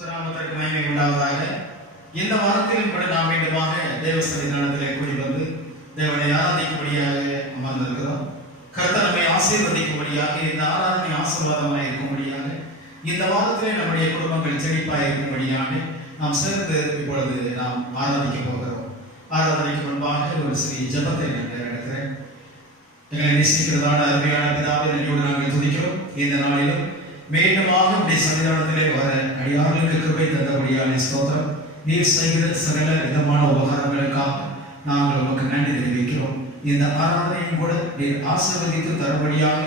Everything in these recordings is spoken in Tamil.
பரிசுத்தராமத்திற்கு மகிமை உண்டாவதாக. இந்த வாரத்திலும் கூட நாம் மீண்டுமாக தேவ சன்னிதானத்திலே கூடி வந்து தேவனை ஆராதிக்கும்படியாக அமர்ந்திருக்கிறோம். கர்த்தர் நம்மை ஆசீர்வதிக்கும்படியாக, இந்த ஆராதனை ஆசீர்வாதமாக இருக்கும்படியாக, இந்த வாரத்திலே நம்முடைய குடும்பங்கள் செழிப்பாக இருக்கும்படியாக நாம் சேர்ந்து இப்பொழுது நாம் ஆராதிக்க போகிறோம். ஆராதனைக்கு முன்பாக ஒரு சிறிய ஜெபத்தை நான் எடுக்கிறேன். எங்களை நேசிக்கிறதான அருமையான பிதாவை நன்றியோடு நாங்கள் துதிக்கிறோம். இந்த நாளிலும் மீண்டுமாக உடைய சன்னிதானத்திலே வர அடியார்களுக்கு கிருபை தந்தபடியான ஸ்தோத்திரம். நீர் செய்கிற சகல விதமான உபகாரங்களுக்காக நாங்கள் உமக்கு நன்றி தெரிவிக்கிறோம். இந்த ஆராதனையும் கூட நீர் ஆசீர்வதித்து தரும்படியாக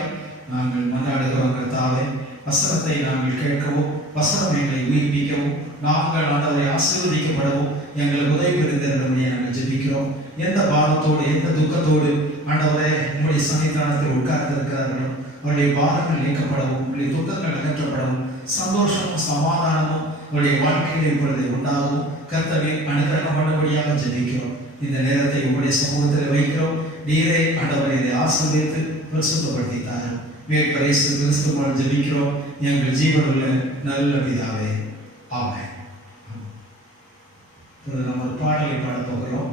நாங்கள் மன்றாடுகிறோம். கர்த்தாவே, வசனத்தை நாங்கள் கேட்கவும், வசனம் எங்களை உயிர்ப்பிக்கவும், நாங்கள் ஆண்டவரை ஆசீர்வதிக்கப்படவும் எங்களுக்கு உதவி புரிந்திருந்தபடியை நாங்கள் ஜெபிக்கிறோம். எந்த பாரத்தோடு, எந்த துக்கத்தோடு ஆண்டவரே உங்களுடைய சன்னிதானத்தில் உட்கார்ந்திருக்கிறார்களோ அவருடைய பாரங்கள் நீக்கப்படவும், உங்களுடைய துக்கங்கள் அகற்றப்படவும், சந்தோஷமும் சமாதானமும் உங்களுடைய வாழ்க்கையில் இப்பொழுது உண்டாகவும் கர்த்தரை அனுகிரகம் பண்ணபடியாக ஜெபிக்கிறோம். இந்த நேரத்தை உங்களுடைய சமூகத்தில் வைக்கிறோம். நீரே ஆண்டவரை இதை ஆசீர்வதித்து பரிசுத்தப்படுத்தித்தார். மீட்பர் இயேசு கிறிஸ்து மூலம் ஜெபிக்கிறோம் எங்கள் ஜீவனுள்ள நல்ல பிதாவே, ஆமென். நம்ம ஒரு பாடலை பாடப் போகிறோம்.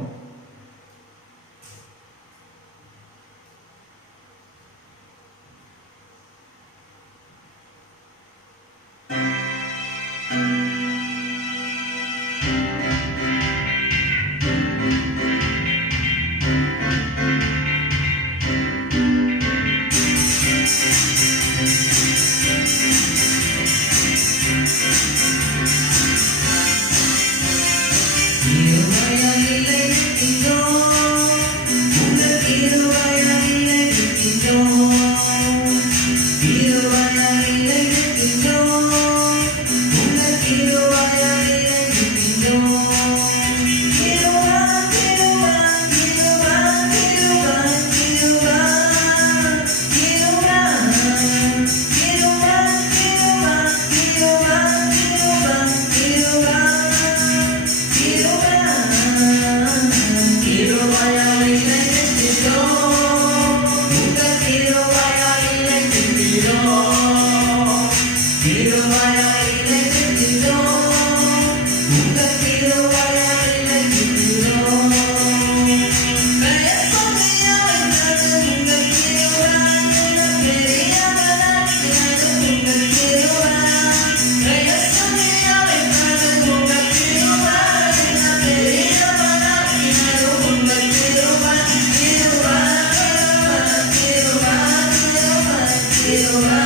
Jehovah,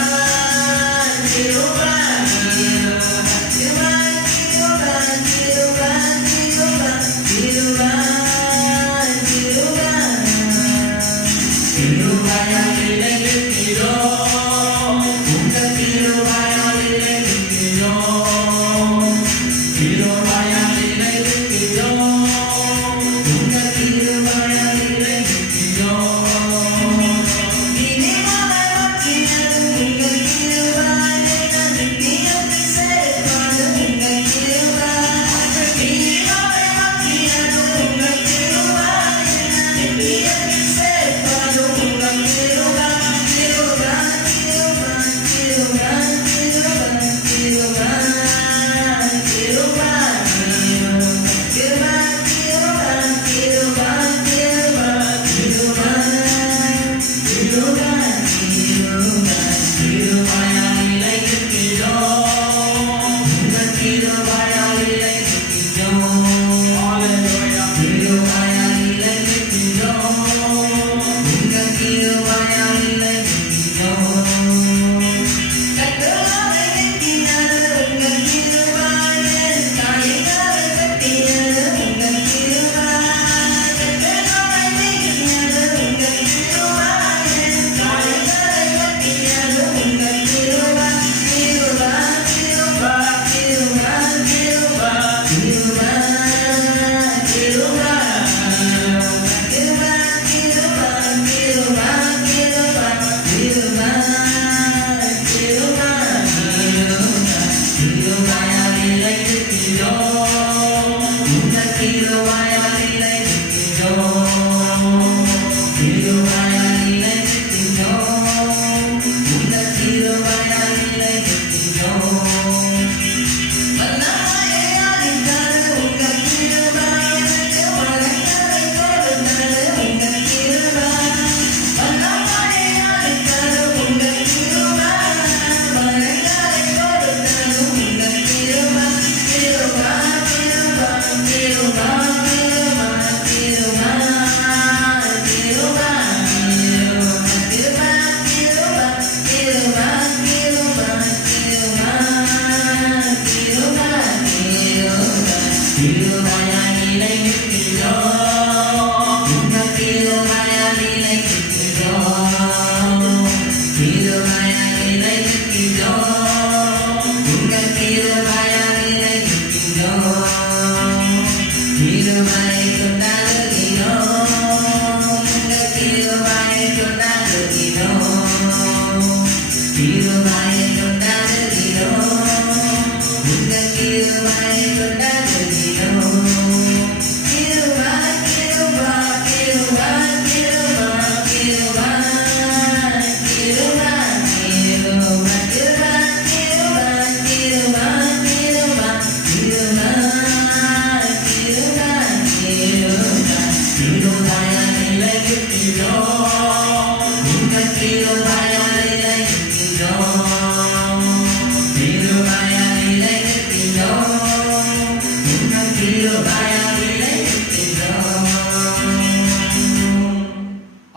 Jehovah.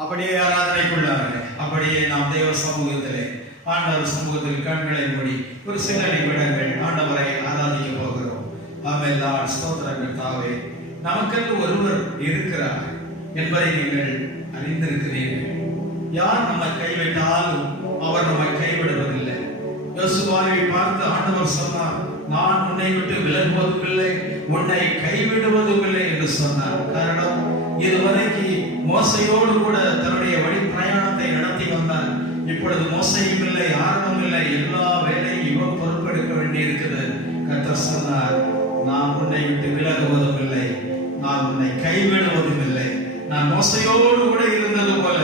அப்படியே ஆராதனைக்குள்ளார்கள். அப்படியே நாம் தேவ சமூகத்திலே ஆண்டவர் சமூகத்தில் கண்களை மூடி ஒரு சில நிமிடங்கள் ஆண்டவரை ஆராதிக்க போகிறோம். ஆமென். ஸ்தோத்திரங்கள் தாவே. நமக்கென்று ஒருவர் இருக்கிறார் என்பதை நீங்கள் அறிந்திருக்கிறீர்கள். யார் நம்மை கைவிட்டாலும் அவர் நம்மை கைவிடுவதில்லை. யோசுவாவை பார்த்து ஆண்டவர் சொன்னார், நான் உன்னை விட்டு விலகுவதும் இல்லை, உன்னை கைவிடுவதும் இல்லை என்று சொன்னார். காரணம், இதுவரைக்கு மோசையோடு கூட தன்னுடைய வழி பிரயாணத்தை நடத்தி வந்தார். இப்பொழுது மோசையும் இல்லை, ஆர்வம் இல்லை, எல்லா வேலையும் இவன் பொறுப்பெடுக்க வேண்டி இருக்குது. கர்த்தர் சொன்னார், நான் உன்னை விட்டு விலகுவதும் இல்லை, நான் உன்னை கைவிடுவதும் இல்லை. நான் மோசையோடு கூட இருந்தது போல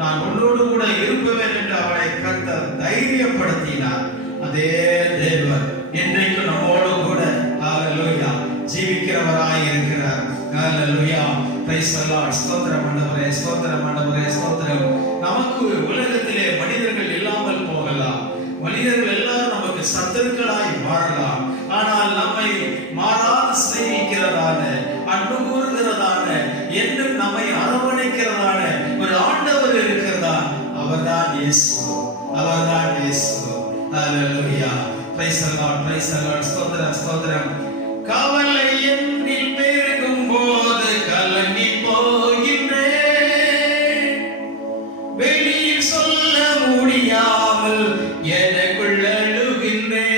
நான் உன்னோடு கூட இருப்பேன் என்று அவளை கர்த்தர் தைரியப்படுத்தினார். அதே தேவன் இன்றைக்கு நம்மோடு கூட ஹalleluya ஜீவிக்கிறவராய் இருக்கிறார். ஹalleluya praise the Lord. ஸ்தோத்திரம் ஆண்டவரே, ஸ்தோத்திரம் ஆண்டவரே, ஸ்தோத்திரம். நமக்கு உலகத்திலே மனிதர்கள் இல்லாமல் போகலாம், மனிதர்கள் எல்லாரும் நமக்கு சத்துருக்களாய் மாறலாம். ஆனால் நம்மை மாறாது சிநேகிக்கிறதான, அன்பு கூறுகிறதான, என்றும் நம்மை அரவணைக்கிறதான ஒரு ஆண்டவர் இருக்கிறதா. அவர்தான் இயேசு, அவர்தான் இயேசு. ஹalleluya praise the Lord, praise the Lord. ஸ்தோத்திரம், ஸ்தோத்திரம். கவலை என்னில் பெருகும் போது கலங்கி போகின்றேன், வெளியில் சொல்ல முடியாமல் எனக்குள் அழுகின்றேன்.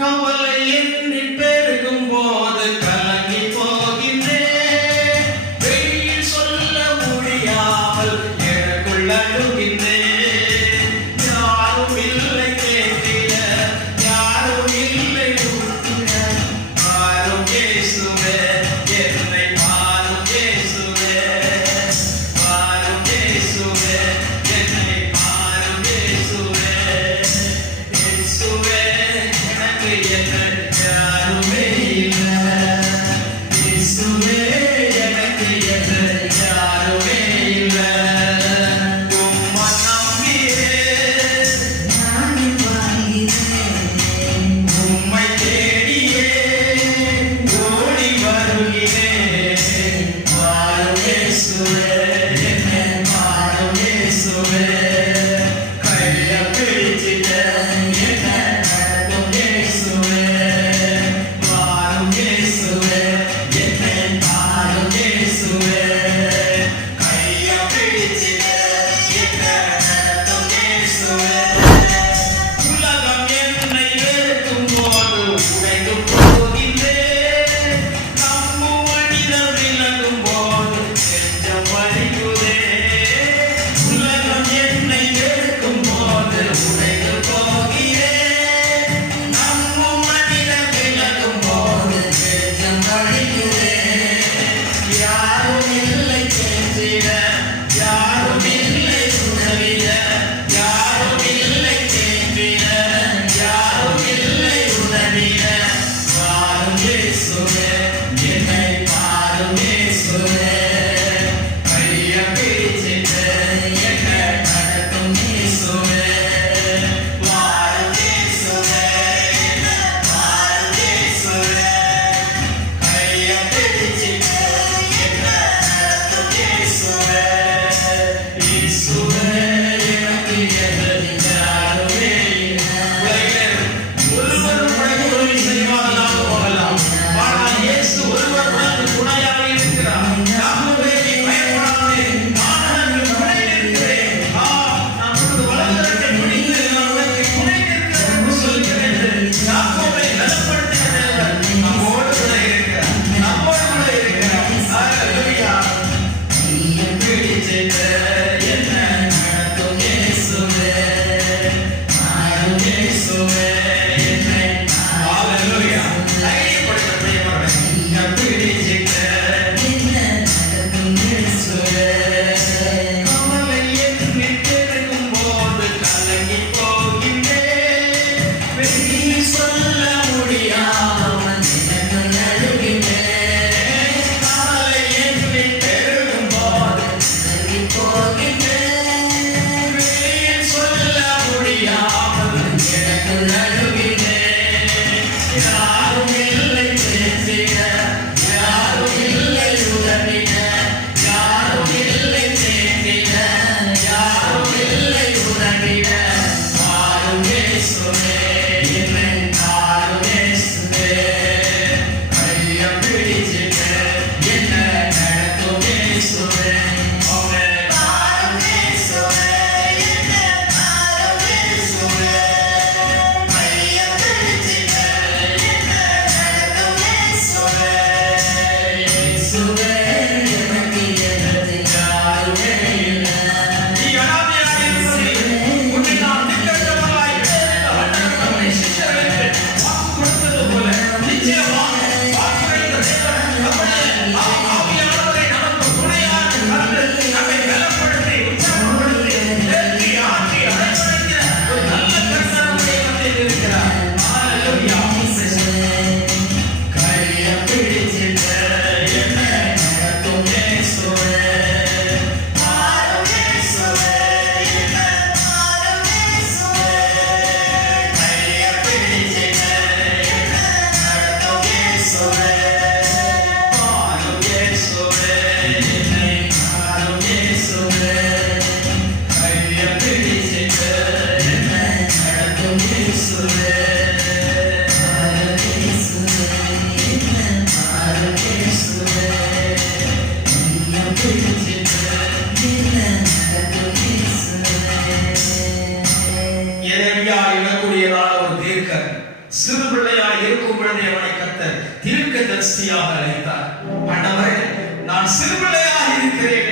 கவலை என்னில் பெருகும் போது கலங்கி போகின்றேன், வெளியில் சொல்ல முடியாமல் எனக்குள் அழுகின்றேன். தீர்க்கதரிசியாக அழைத்தார். ஆண்டவரே, நான் சிறுபிள்ளையாக இருக்கிறேன்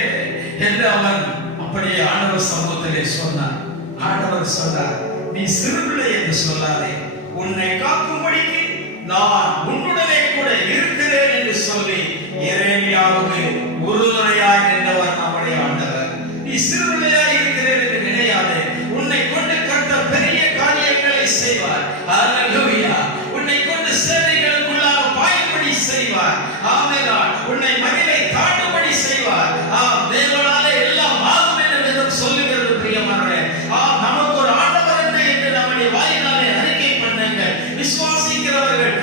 என்று அவன் அப்படியே ஆண்டவர் சமூகத்திலே சொன்னார். ஆண்டவர் சொன்னார், நீ சிறுபிள்ளை என்று சொல்லாதே, உன்னை காக்கும்படிக்கு நான் உன்னுடனே கூட இருக்கிறேன் என்று சொல்லி எரேமியாவுக்கு உறுதுணையாய் நின்றவர் நம்முடைய ஆண்டவர். நீ சிறுபிள்ளையாய் இருக்கிறேன் என்று நினையாதே, உன்னை கொண்டு கர்த்தர் பெரிய காரியங்களை செய்வார். ஹல்லேலூயா. உன்னை கொண்டு சேவைகளுக்குள்ளாக பாயும்படி செய்வார். ஆமென். உன்னை மகிமை தாண்டும்படி செய்வார். தேவனாலே எல்லாம் ஆகும் என்று வேதம் சொல்லுகிறது. பிரியமானவரே, நமக்கு ஒரு ஆண்டவர் உண்டு என்று நம்முடைய வாயினாலே அறிக்கை பண்ணுங்கள். விசுவாசிக்கிறவர்கள்,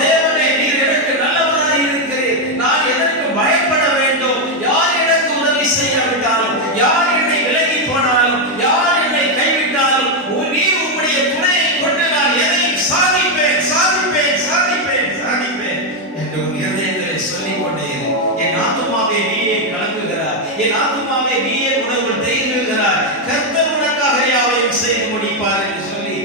தேவனே நீர் எனக்கு நல்லவராய் இருக்கிறீர், நான் எதற்கு பயப்பட வேண்டும்? யார் எனக்கு உதவி செய்யாவிட்டாலும், யார் என்னை விலகி போனாலும், யார் என்னை கைவிட்டாலும், நீர் உம்முடைய துணையை கொண்டு நான் எதையும் சாதிப்பேன் சாதிப்பேன் சாதிப்பேன் சாதிப்பேன் என்று உன் இருதயத்திலே சொல்லிக் கொண்டே இரு. என் ஆத்துமாவே நீயே கலங்குகிறார், என் ஆத்துமாவே நீயே உணர்வுகள் தேங்குகிறார், கர்த்தர் உனக்காக யாவையும் செய்து முடிப்பார் என்று சொல்லி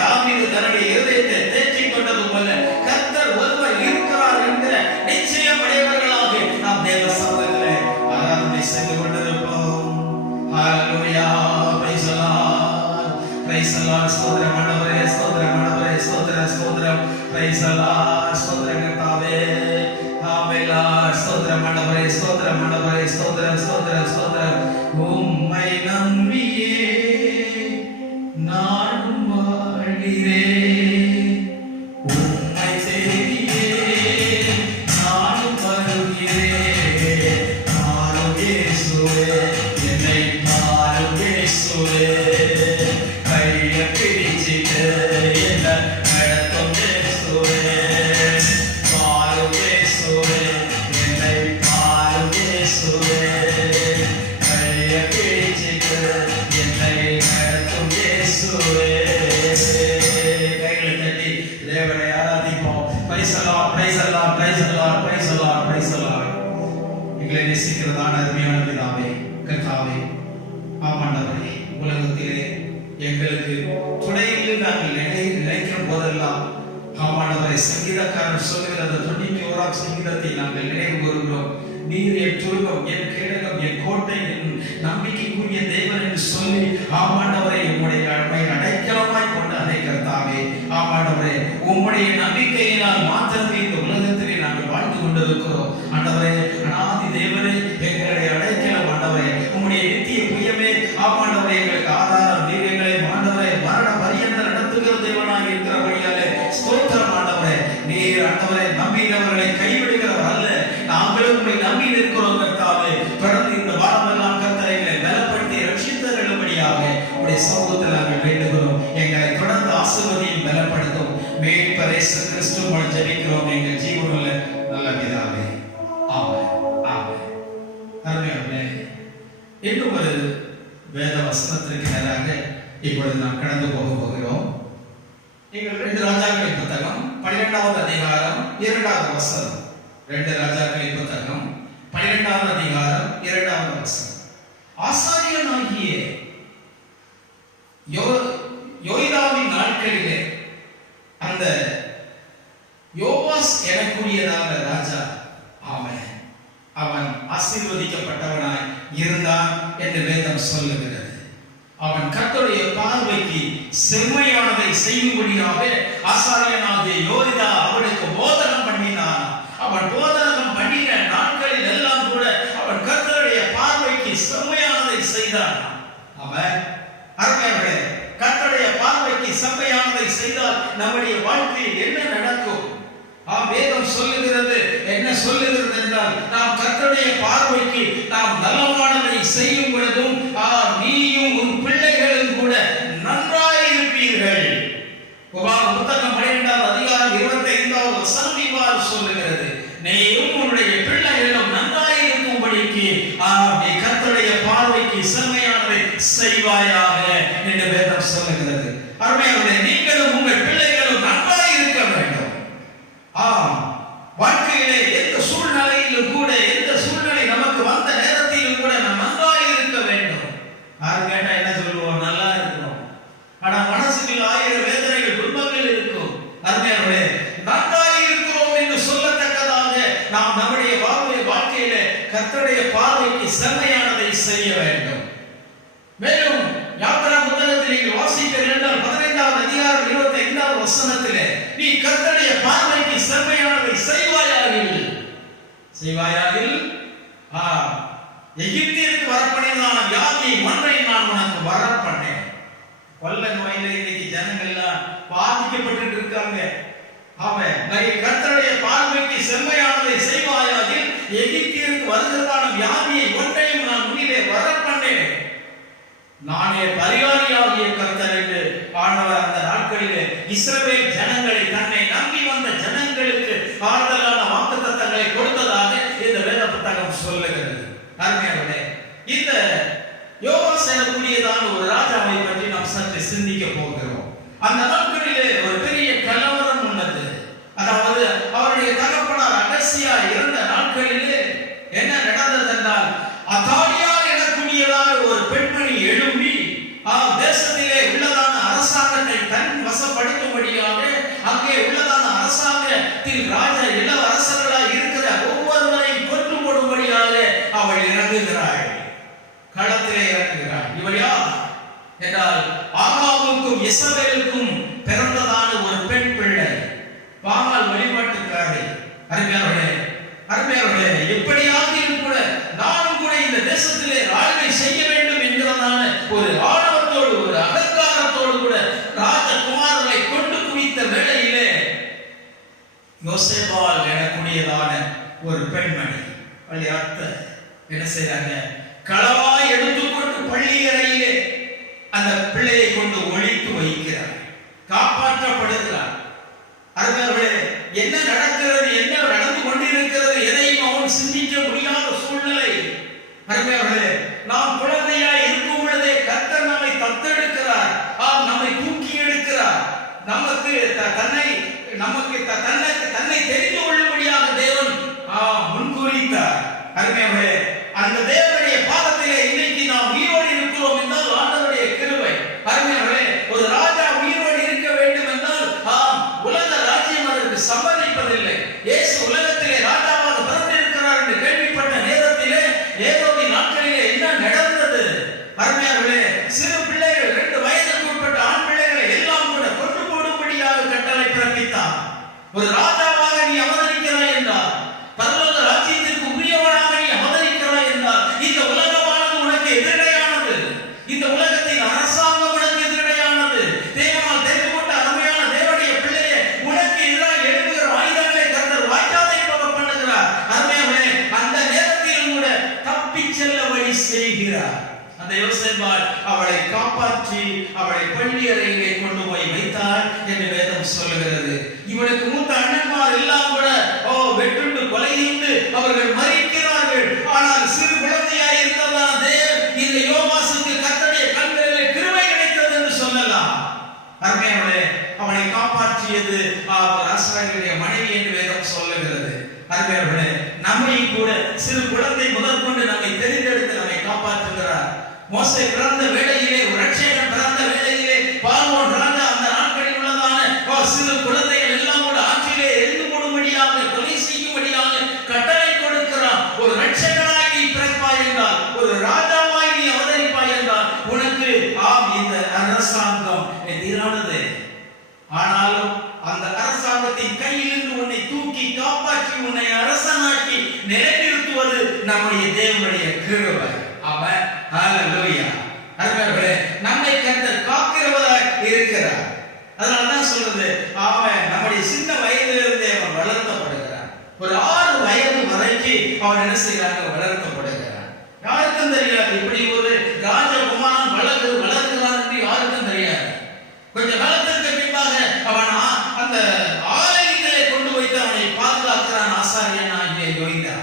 தாவீது தன்னுடைய இருதயத்தை தேற்றிக் கொண்டது போல கர்த்தர் ஒருவர் இருக்கிறார் என்கிற நிச்சயம் உடையவர்களாக நாம் தேவ சமூகத்திலே ஆராதனை செய்து கொண்டிருப்போம். Hallelujah. Praise the lord. Praise the lord. ஸ்தோத்திரம் ஆண்டவரே, ஸ்தோத்திரம் ஆண்டவரே, ஸ்தோத்திரம் ஸ்தோத்திரம். Praise the lord. ஸ்தோத்திரம் கர்த்தாவே. ஆமென். ஸ்தோத்திரம் ஆண்டவரே, ஸ்தோத்திரம் ஆண்டவரே, ஸ்தோத்திரம் ஸ்தோத்திரம் ஸ்தோத்திரம். உம்மை நம்பியே நானும் வாழ்கிறேன், உம்மை தேடியே நானும் வருகிறேன். மாறும் இயேசுவே, என்னை மாறும் இயேசுவே, கையை பிடிச்சிட்டு என்னை நடத்தும் இயேசுவே. மாறும் இயேசுவே, என்னை மாறும் இயேசுவே, கையை பிடிச்சிட்டு என்னை நடத்தும் இயேசுவே. கைகளை தட்டி தேவனை ஆராதிப்போம். Price the lord, praise the lord, praise the lord, praise the lord, praise the Lord. எங்களை நேசிக்கிறதான அருமையான பிதாவே, கர்த்தாவே, ஆண்டவரே, உலகத்திலே எங்களுக்கு துணையில் நாங்கள் நினைக்கிற போதெல்லாம் ஆண்டவரே, சங்கீதக்காரர் சொல்லுகிற அந்த 91ஆம் சங்கீதத்தை நாங்கள் நினைவு கூறுகிறோம். நீர் என் துருகம், என் கேடகம், என் கோட்டை, என் நம்பிக்கைக்குரிய தேவன் என்று சொல்லி ஆண்டவரை உம்முடைய அடைக்கலமாய் உம்முடைய நம்பிக்கையினால் மாத்திரமே இந்த உலகத்திலே நாங்கள் வாழ்ந்து கொண்டிருக்கிறோம். ஆண்டவரே, அநாதி தேவனே, எங்களுடைய அடைக்கலம் ஆண்டவரே, உம்முடைய நித்திய புயமே ஆண்டவரே, எங்களுக்கு ஆதாரம் நீரங்களை ஆண்டவரே மரண பரியந்த நடத்துகிற தேவனாக இருக்கிறபடியாலே ஸ்தோத்திரம் ஆண்டவரே. நீர் ஆண்டவரே நம்பினவர்களை கைவிடுகிறவர் அல்ல, நாங்களும் உம்மை நம்பி இருக்கிறோம் கர்த்தாவே. தொடர்ந்து இந்த வாரமெல்லாம் கர்த்தரை பலப்படுத்தி ரட்சித்தருளும்படியாக உம்முடைய சமூகத்தில் நாங்கள் வேண்டுகிறோம். எங்களை தொடர்ந்து ஆசீர்வதியும் பலப்படுத்தும். மீட்பர் இயேசு கிறிஸ்து மூலம் ஜெபிக்கிறோம் எங்கள் ஜீவனுள்ள நல்ல பிதாவே. ஆமென், ஆமென். அருமையானவர்களே, இன்னும் ஒரு வேத வசனத்திற்கு நேராக இப்பொழுது நாம் கடந்து போகிறோம். நீங்கள் 2 ராஜாக்களின் புத்தகம் 12வது அதிகாரம் 2வது வசனம். 2 ராஜாக்களின் புத்தகம் 12வது அதிகாரம் 2வது வசனம். ஆசாரியனாகிய யோய்தாவின் நாட்களிலே அந்த யோவாஸ் எனக்குரியதான ராஜா அவன் ஆசீர்வதிக்கப்பட்டவனாய் இருந்தான் என்று வேதம் சொல்லுகிறது. அவன் கர்த்தருடைய பார்வைக்கு செம்மையானதை செய்யும்படியாக ஆசாரியனாகிய யோய்தா அவனுக்கு போதனம் பண்ணினான். அவன் போதனம் பண்ணின நாட்களில் எல்லாம் கூட அவன் கர்த்தருடைய பார்வைக்கு செம்மையானதை செய்தான். அவன் அருமையானவர்களே, கர்த்தருடைய பார்வைக்கு செம்மையானதை செய்தால் நம்முடைய வாழ்க்கையில் என்ன நடக்கும்? வேதம் சொல்லுகிறது, என்ன சொல்லுகிறது என்றால், நாம் கர்த்தருடைய பார்வைக்கு நாம் நலமானதை செய்யும் பொழுதும் நீயும் உன் பிள்ளைகளும் கூட நன்றாய் இருப்பீர்கள். புத்தகம் 12வது அதிகாரம் 25வது வசனம் இவ்வாறு சொல்லுகிறது, நீயும் உன்னுடைய பிள்ளைகளும் நன்றாய் இருக்கும்படிக்கு நீ கர்த்தருடைய பார்வைக்கு செம்மையானதை செய்வாயாக என்று வேதம் சொல்லுகிறது. அருமையானவர்களே, நீங்களும் உங்கள் பிள்ளைகளும் நன்றாய் இருக்க வேண்டும். வாழ்க்கையிலே எந்த சூழ்நிலையிலும் கூட, எந்த சூழ்நிலை நமக்கு வந்த நேரத்திலும் கூட நாம் நன்றாய் இருக்க வேண்டும். யார் கேட்டா என்ன சொல்லுவோம்? நல்லா இருக்கிறோம். ஆனா மனசுக்குள்ள 1000 வேதனைகள் துன்பங்கள் இருக்கும். அருமையானவர்களே, நன்றாய் இருக்கிறோம் என்று சொல்லத்தக்கதாக நாம் நம்முடைய வாழ்க்கையிலே கர்த்தருடைய பார்வைக்கு செம்மையானதை செய்ய வேண்டும். மேலும் யாத்திரா புத்தகத்தில் நீங்கள் வாசிப்பீர்கள் என்றால் 15வது அதிகாரம் 25வது வசனத்திலே, நீ கர்த்தருடைய பார்வைக்கு செம்மையானதை செய்வாயாகில் எகிப்திற்கு வரப்பணினான வியாதியை மண்ணை நான் உனக்கு வரப்பண்ணேன். கொள்ள நோயில இன்னைக்கு ஜனங்கள் எல்லாம் பாதிக்கப்பட்டு இருக்காங்க. கர்த்தருடைய பார்வைக்கு செம்மையானதை செய்வாயாகில் எகிப்திற்கு வருகிறதான வியாதியை ஒன்றையும் நான் உன்னிலே வரப்பண்ணேன். நானே பரிகாரியாகிய கர்த்தர் என்று ஆண்டவர் அந்த நாட்களிலே இஸ்ரவேல் ஜனங்களை, தன்னை நம்பி வந்த ஜனங்களுக்கு ஆறுதலான வாக்குத்தத்தங்களை கொடுத்ததாக இந்த வேத புத்தகம் சொல்லுகிறது. அருமையானவர்களே, இந்த யோவாஸ் எனக்குரியதான ஒரு ராஜாவை பற்றி நாம் சற்று சிந்திக்க போகிறோம். அந்த நாட்களிலே ஒரு பெரிய கலவரம் உள்ளது. அதாவது அவருடைய தகப்பனார் அகசியா இருந்த நாட்களிலே என்ன நடந்தது என்றால், அதாலியா எனக்குரியதான ஒரு பெண்மணி எழும்பி தேசத்திலே உள்ளதான அரசாங்கத்தை தன் வசப்படுத்தும்படியாக அங்கே உள்ளதான அரசாங்கத்தில் இளவரசர்களாக இருக்கிற ஒவ்வொருவரையும் கொன்று போடும்படியாக அவள் இறங்குகிறாள், களத்திலே இறங்குகிறாள். இவள் யார் என்றால், ஆகாவுக்கும் இசபேலுக்கும் பிறந்ததான ஒரு பெண் பிள்ளை, பாகால் வழிபாட்டுக்காரி. அருமையானவர்களே, எப்படியாவது கூட நானும் கூட இந்த தேசத்திலே ஆளுகை செய்ய வேண்டும் என்கிறதான ஒரு ஆணவத்தோடு, ஒரு அகங்காரத்தோடு கூட ராஜகுமாரர்களை கொண்டு குவித்த வேளையிலே யோசேபால் எனக்குரியதான ஒரு பெண்மணி என்ன செய்றாங்க? களவாய் எடுத்துக்கொண்டு பள்ளி அறையிலே அந்த பிள்ளையை கொண்டு ஒழித்து வைக்கிறார், காப்பாற்றப்படுகிறார். அருமையானவர்களே, என்ன நடக்கிறது, என்ன நடந்து கொண்டிருக்கிறது, எதையும் அவன் சிந்திக்க முடியாத சூழ்நிலை. அருமையானவர்களே, நாம் குழந்தையாய் இருக்கும் பொழுதே கர்த்தர் நம்மை தத்தெடுக்கிறார், நம்மை தூக்கி எடுக்கிறார். தன்னை தெரிந்து கொள்ளும்படியாக தேவன் முன்குறித்தார். அருமையானவர்களே, அந்த தேவனுடைய பாதத்திலே இன்னைக்கு நாம் உயிரோடு இருக்கிறோம் என்றால் ஆண்டவருடைய கிருபை. அருமையானவர்களே, ஒரு ராஜா உயிரோடு இருக்க வேண்டும் என்றால் உலக ராஜ்யம் அதற்கு சம்மதிப்பதில்லை. இயேசு உலகத்திலே ராஜாவாக பிறந்திருக்கிறார் என்று கேள்விப்பட்ட நேரத்திலே ஏரோதின் நாட்களிலே என்ன நடந்தது? அருமையானவர்களே, சிறு பிள்ளைகள் 2 வயதுக்கு உட்பட்ட ஆண் பிள்ளைகளை எல்லாம் கூட கொண்டு போடும்படியாக கட்டளை பிறப்பித்தார். அவளை பள்ளி அறையிலே கொண்டு போய் வைத்தாள் என்று வேதம் சொல்லுகிறது. இவளுக்கு மூத்த அண்ணன்மார் எல்லாம் கூட வெட்டுண்டு கொலையுண்டு அவர்கள் மரிக்கிறார்கள். ஆனால் சிறு குழந்தையாய் இருந்ததான இந்த யோவாசுக்கு கர்த்தருடைய கண்களிலே கிருபை கிடைத்தது என்று சொல்லலாம். அருமையானவர்களே, அவனை காப்பாற்றியது ஆசாரியனுடைய மனைவி என்று வேதம் சொல்லுகிறது. அருமையானவர்களே, நம்மை கூட சிறு குழந்தை முதற்கொண்டு நம்மை தெரிந்தெடுத்து நம்மை காப்பாற்றுகிறார். மோசே பிறந்த வேளையிலே, ரட்சகன் பிறந்த வேளையிலே, பார்வோன் பிறந்த அந்த நாட்களில் உள்ளதான சிறு குழந்தைகள் எல்லாம் கூட ஆற்றிலே எரிந்து போடும்படியாக, கொலை செய்யும்படியாக கட்டளை கொடுக்கிறான். ஒரு ரட்சகனாய் நீ பிறப்பாய் என்றால், ஒரு ராஜாவாய் நீ அவதரிப்பாய் என்றால், உனக்கு இந்த அரசாங்கம் எதிரானது. ஆனாலும் அந்த அரசாங்கத்தின் கையிலிருந்து உன்னை தூக்கி காப்பாற்றி உன்னை அரசனாக்கி நிலைநிறுத்துவது நம்முடைய தேவனுடைய கிருபை. ஆமென், ஹalleluya. அருமையானவர்களே, நம்மை கர்த்தர் காக்கிறவராய் இருக்கிறார். அதனால தான் சொல்றது, அவன் நம்முடைய சின்ன வயதிலிருந்தே அவன் வளர்த்தப்படுகிறான். ஒரு 6 வயது வரைக்கும் அவன் என்ன செய்யறாங்க, வளர்த்தப்படுகிறான். யாருக்கும் தெரியாது இப்படி ஒரு ராஜகுமாரன் வளர்கிறான் என்று யாருக்கும் தெரியாது. கொஞ்ச காலத்திற்கு பின்பாக அவன் அந்த ஆலயத்திலே கொண்டு வைத்து அவனை பாதுகாக்கிறான் ஆசாரியனாகிய யோய்தா.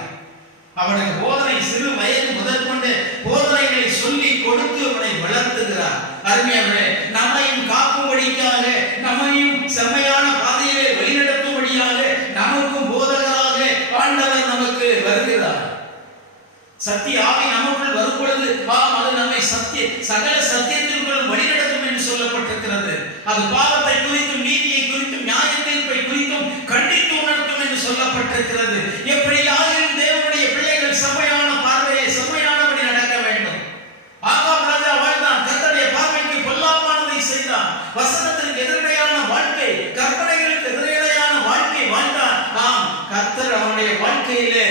அவனுக்கு போதனை சிறு வயது முதற்கொண்டு போதனைகளை சொல்லி கொடுத்து அவனை வளர்த்துகிறார். அருமையானவர்களே, நம்மையும் காக்கும்படிக்காக, நம்மையும் செம்மையான பாதையிலே வழிநடத்தும்படியாக, நமக்கும் போதகராக ஆண்டவர் நமக்கு வருகிறார். சத்திய ஆவி நமக்குள் வரும் பொழுது அது நம்மை சகல சத்தியத்திற்குள் வழிநடத்தும் என்று சொல்லப்பட்டிருக்கிறது. அது பாவத்தை குறித்தும், நீதியை குறித்தும், நியாய தீர்ப்பை குறித்தும் கண்டித்து உணர்த்தும் என்று சொல்லப்பட்டிருக்கிறது. எப்படியாகிலும் தேவனுடைய பிள்ளைகள் செம்மையான பார்வையை செம்மையானபடி நடக்க வேண்டும். ஆகாப் ராஜா வாழ்ந்தான், கர்த்தருடைய பார்வைக்கு பொல்லாப்பானதை செய்தான். வசனத்திற்கு எதிரடையான வாழ்க்கை, கற்பனைகளுக்கு எதிரடையான வாழ்க்கை வாழ்ந்தான். கர்த்தர் அவனுடைய வாழ்க்கையிலே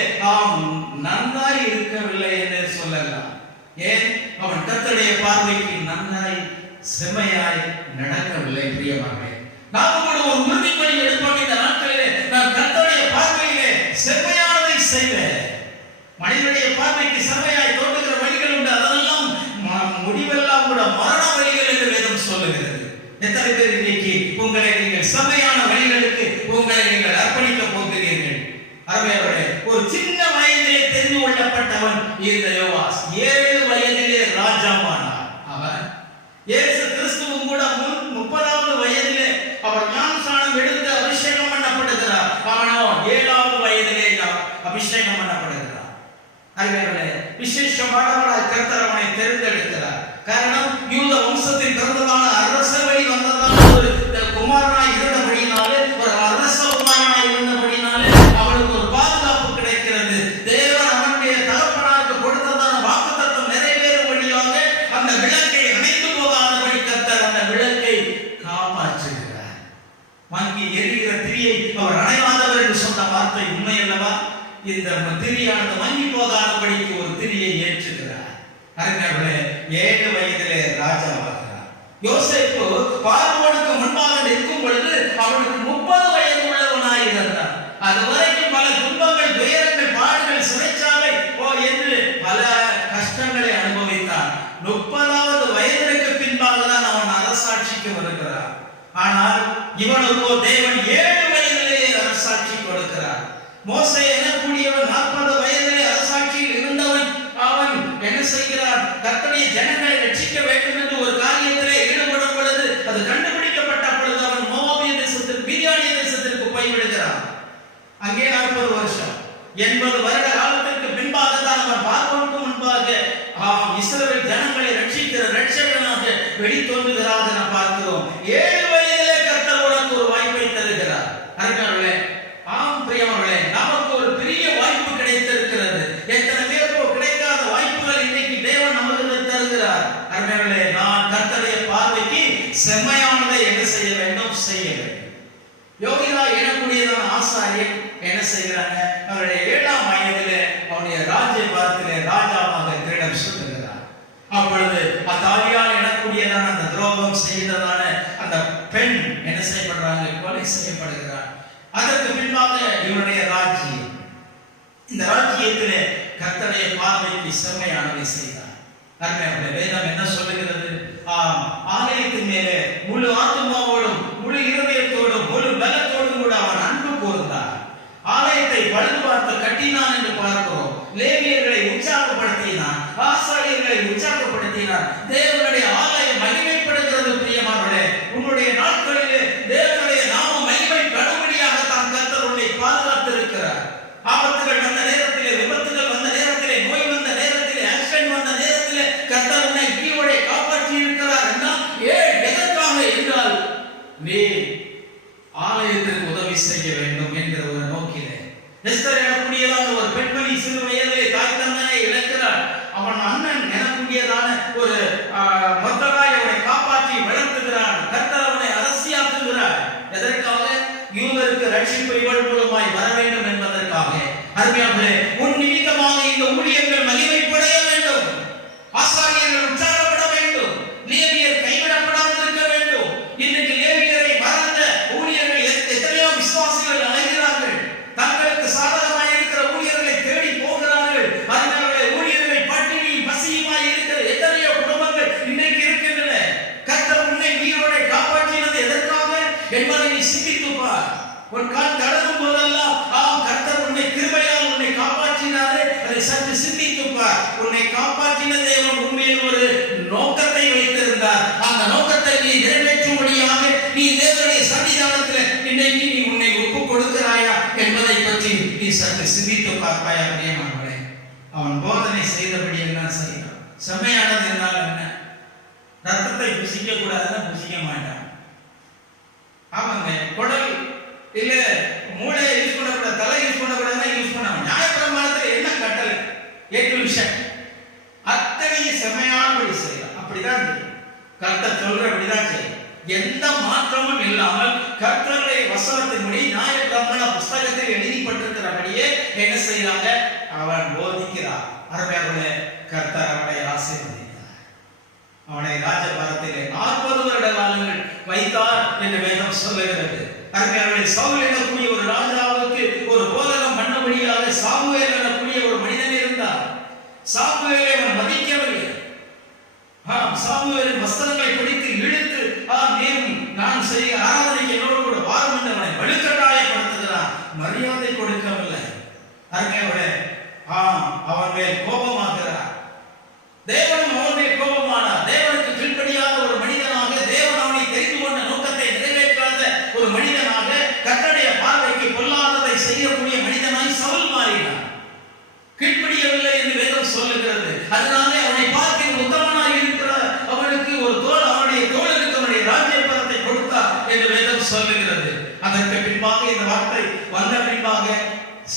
நன்றாய் இருக்கவில்லை என்று சொல்லலாம். ஏன்? அவன் கர்த்தருடைய பார்வைக்கு நன்றாய் செம்மையாய் நடக்கவில்லை. பிரியமானவர்களே, நாம் கூட ஒரு உறுதிமொழி எடுப்போம். இந்த நாட்களிலே நான் கர்த்தருடைய பார்வையிலே செம்மையானதை செய்வேன். மனிதனுடைய பார்வைக்கு செம்மையாய் தோன்றுகிற வழிகள் உண்டு, அதெல்லாம் முடிவெல்லாம் கூட மரண வழிகள் என்று வேதம் சொல்லுகிறது. எத்தனை பேர் இன்னைக்கு உங்களை நீங்கள் செம்மையான வழிகளுக்கு உங்களை நீங்கள் அர்ப்பணிக்க போகிறீர்கள்? அருமையானவர்களே, ஒரு சின்ன வயதிலே தெரிந்து கொள்ளப்பட்டவன் இந்த யோவாஸ். 7 வயதிலே ராஜாவானார். அவன் இயேசு கிறிஸ்துவும் கூட 30வது வயதிலே அவர் ஞானஸ்நானம் எடுத்து அபிஷேகம் பண்ணப்படுகிறார். அவனோ 7வது வயதிலே அபிஷேகம் பண்ணப்படுகிறார். அருமையானவர்களே, விசேஷமானவராய் கர்த்தர் அவனை தேர்ந்தெடுக்கிறார். காரணம், யூத வம்சத்தில் பிறந்ததான அரச வழி வந்ததான ஒரு குமாரனாய் இருந்தபடியினாலே, ஒரு அரச குமாரனாய் இருந்தபடியினாலே அவனுக்கு ஒரு பாதுகாப்பு கிடைக்கிறது. தேவன் அவனுடைய தகப்பனாருக்கு கொடுத்ததான வாக்குத்தத்தம் நிறைவேறும்படியாக அந்த விளக்கை அணைந்து போகாதபடி கர்த்தர் அந்த விளக்கை காப்பாற்றுகிறார். மங்கி எரிகிற திரியை அவர் அணையாதவர் என்று சொன்ன வார்த்தை உண்மை அல்லவா? இந்த திரியானது மங்கி போகாதபடிக்கு ஒரு திரியை ஏற்றுகிறார். அருமையானவர்களே, 7 வயதிலே ராஜாவாகிறார். யோசேப்பு பார்வோனுக்கு முன்பாக நிற்கும் பொழுது அவனுக்கு 30 வயது உள்ளவனாய் இருந்தான். அதுவரைக்கும் பல துன்பங்கள், துயரங்கள், பாடுகள், சிறைச்சாலை என்று பல கஷ்டங்களை அனுபவித்தான். 30வது வயதிற்கு பின்பாக தான் அவன் அரசாட்சிக்கு வருகிறார். ஆனால் இவனுக்கோ தேவன் 7 வயதிலேயே அரசாட்சி கொடுக்கிறார். மோசே எனக்கூடியவன் 40 வயதிலே அரசாட்சியில் இருந்தவன். அவன் என்ன செய்கிறான்? கர்த்தருடைய ஜனங்களை ரட்சிக்க வேண்டும் என்று ஒரு காரியத்திலே ஈடுபடும் பொழுது, அது கண்டுபிடிக்கப்பட்ட பொழுது அவன் மோவாபிய தேசத்திற்கு, மீதியானிய தேசத்திற்கு போய்விடுகிறான். அங்கே 40 வருஷம், 80 வருட காலத்திற்கு பின்பாக தான் அவன் பார்வோனுக்கு முன்பாக இஸ்ரவேல் ஜனங்களை ரட்சிக்கிற ரட்சகனாக வெளித்தோன்றுகிறார் என பார்க்கிறோம். 7 வயதிலே கர்த்தர் உனக்கு ஒரு வாய்ப்பை தருகிறார். அருமையானவர்களே, பிரியமானவர்களே, நமக்கு ஒரு பெரிய வாய்ப்பு கிடைத்திருக்கிறது. எத்தனை பேருக்கு கிடைக்காத வாய்ப்புகள் இன்னைக்கு தேவன் நமக்கு தருகிறார். அருமையானவர்களே, நான் கர்த்தருடைய பார்வைக்கு செம்மையானதை என்ன செய்ய வேண்டும்? செய்ய வேண்டும். யோகிதா எனக்கூடியதான ஆசாரியன் என்ன செய்கிறாங்க? அவருடைய 7ஆம் வயதிலே அவனுடைய ராஜ்யபாரத்திலே ராஜாவாக கிரீடம் சூட்டுகிறார். அப்பொழுது அத்தாலியால் எனக்கூடியதான அந்த துரோகம் செய்ததான அந்த பெண் என்ன செய்யப்படுறாங்க? கொலை செய்யப்படுகிறார். அதற்கு பின்பாக இவருடைய ராஜ்யம், இந்த ராஜ்யத்திலே கர்த்தருடைய பார்வைக்கு செம்மையானதை செய்தார். அருமையானவர்களே, வேதம் என்ன சொல்லுகிறது? ஆலயத்தின் மேலே முழு ஆத்துமாவோடும் முழு இருதயத்தோடும் முழு பலத்தோடும் கூட அவன் அன்பு கூர்ந்தார். ஆலயத்தை பழுது பார்த்து கட்டினான் என்று பார்க்கிறோம். லேவியர்களை உற்சாகப்படுத்தினான், ஆசாரியர்களை உற்சாகப்படுத்தினான். தேவனுடைய ஆலயம் மகிமைப்படுகிறது. பிரியமானவர்களே, உன்னுடைய நாட்களிலே தேவனுடைய நாம மகிமைப்படும்படியாக தான் கர்த்தர் உன்னை பாதுகாத்திருக்கிறார். ஆபத்துகள் வந்த நேரத்திலே, விபத்துகள் வந்த நேரத்திலே, நோய் வந்த நேரத்திலே, ஆக்சிடென்ட் வந்த நேரத்திலே கர்த்தர் உன்னை உயிரோடு காப்பாற்றி இருக்கிறார். எதற்காக என்றால் நீ ஆலயத்திற்கு உதவி செய்ய வேண்டும் என்கிற ஒரு நோக்கிலே. எஸ்தர் எனக்கூடியதான ஒரு பெண்மணி சிறு வயதிலே தாய் தந்தையை இழக்கிறார். அவன் அண்ணன் எனக்கூடியதான ஒரு மொத்தகாய் அவனை காப்பாற்றி வளர்த்துகிறான். கர்த்தர் அவனை அரசியாக்குகிறார். எதற்காக? யூதருக்கு ரட்சிப்பு இவள் மூலமாய் வர வேண்டும் என்பதற்காக. அருமையானவர்களே, உன் நிமித்தமாக இந்த ஊழியர்கள் மகிமைப்படைய வேண்டும். ஆசாரியர்கள் உற்சாகப்பட வேண்டும். லேவியர் கைவிடப்படாமல் இருக்க வேண்டும். இன்னைக்கு லேவியரை மறந்த ஊழியர்கள் எத்தனையோ விசுவாசிகள் அலைகிறார்கள். தங்களுக்கு சாதகமாக இருக்கிற ஊழியர்களை தேடி போகிறார்கள். அதனால ஊழியர்கள் பட்டினியும் பசியுமாய் இருக்கிற எத்தனையோ குடும்பங்கள் இன்னைக்கு இருக்கின்றன. கர்த்தர் உன்னை உயிரோடு காப்பாற்றினது எதற்காக என்பதை நீ சிந்தித்து பார். உன் கால் தடவும் போதெல்லாம் கர்த்தர் உன்னை கிருபையால் உன்னை காப்பாற்றினாரே, அதை சற்று சிந்தித்து பார். உன்னை காப்பாற்றின தேவன் உண்மையில் ஒரு நோக்கத்தை வைத்திருந்தார். அந்த நோக்கத்தை நீ நிறைவேற்றும்படியாக நீ தேவனுடைய சன்னிதானத்தில் இன்னைக்கு நீ உன்னை ஒப்பு கொடுக்கிறாயா என்பதை பற்றி நீ சற்று சிந்தித்து பார்ப்பாயா? பிரியமானவர்களே, அவன் போதனை செய்தபடி என்ன செய்யலாம்? செம்மையானது என்றால் என்ன? ரத்தத்தை புசிக்க கூடாதுன்னா புசிக்க மாட்டான். ஆமாங்க, குடல் இல்ல மூளையை யூஸ் பண்ணக்கூடாது, தலை யூஸ் பண்ணக்கூடாதுன்னா யூஸ் பண்ணாம. நியாயப்பிரமாணத்தில் என்ன கட்டளை? 8 விஷயம் அத்தனையும் செம்மையானபடி செய்யலாம். அப்படிதான் கர்த்தர் சொல்றபடிதான் செய்யும். எந்த மாற்றமும் இல்லாமல் கர்த்தருடைய வசனத்தின்படி நியாயப்பிரமாண புஸ்தகத்தில் எழுதிப்பட்டிருக்கிறபடியே என்ன செய்யறாங்க? அவன் போதிக்கிறார். அருமையானவர்களே, கர்த்தர் அவனை ஆசீர்வதித்தார். அவனை ராஜபாரத்திலே 40 வருட காலங்கள் வைத்தார் என்று வேதம் சொல்லுகிறது. அருமையானவர்களே, சவுல் எனக்கூடிய ஒரு ராஜாவுக்கு ஒரு போதகம் பண்ணபடியாக சாமுவேல் எனக்கூடிய ஒரு மனிதன் இருந்தார். சாமுவேலை அவன் மதிக்கவில்லை. சாமுவேலின் வஸ்திரங்களை பிடித்து இழுத்து நீரும் நான் செய்ய ஆராதனைக்கு என்னோடு கூட வாரும் என்று அவனை வலுக்கட்டாயப்படுத்துகிறான். மரியாதை கொடுக்கவில்லை. அருமையானவர்களே, அவன் மேல் கோபமாகிறார். தேவனும் அவன் மேல் கோபமானார். தேவனுக்கு கீழ்ப்படியாத ஒரு மனிதனாக, தேவன் அவனை தெரிந்து கொண்ட நோக்கத்தை நிறைவேற்றாத ஒரு மனிதனாக, கர்த்தருடைய பார்வைக்கு பொல்லாததை செய்யக்கூடிய மனிதனாய் சவுல் மாறினார். கீழ்ப்படியவில்லை என்று வேதம் சொல்லுகிறது. அதனாலே அவனை பார்க்க உத்தமனாய் இருக்கிற அவனுக்கு ஒரு தோல், அவனுடைய தோழருக்கு அவனுடைய ராஜ்யபரத்தை கொடுத்தார் என்று வேதம் சொல்லுகிறது. அதற்கு பின்பாக இந்த வார்த்தை வந்த பின்பாக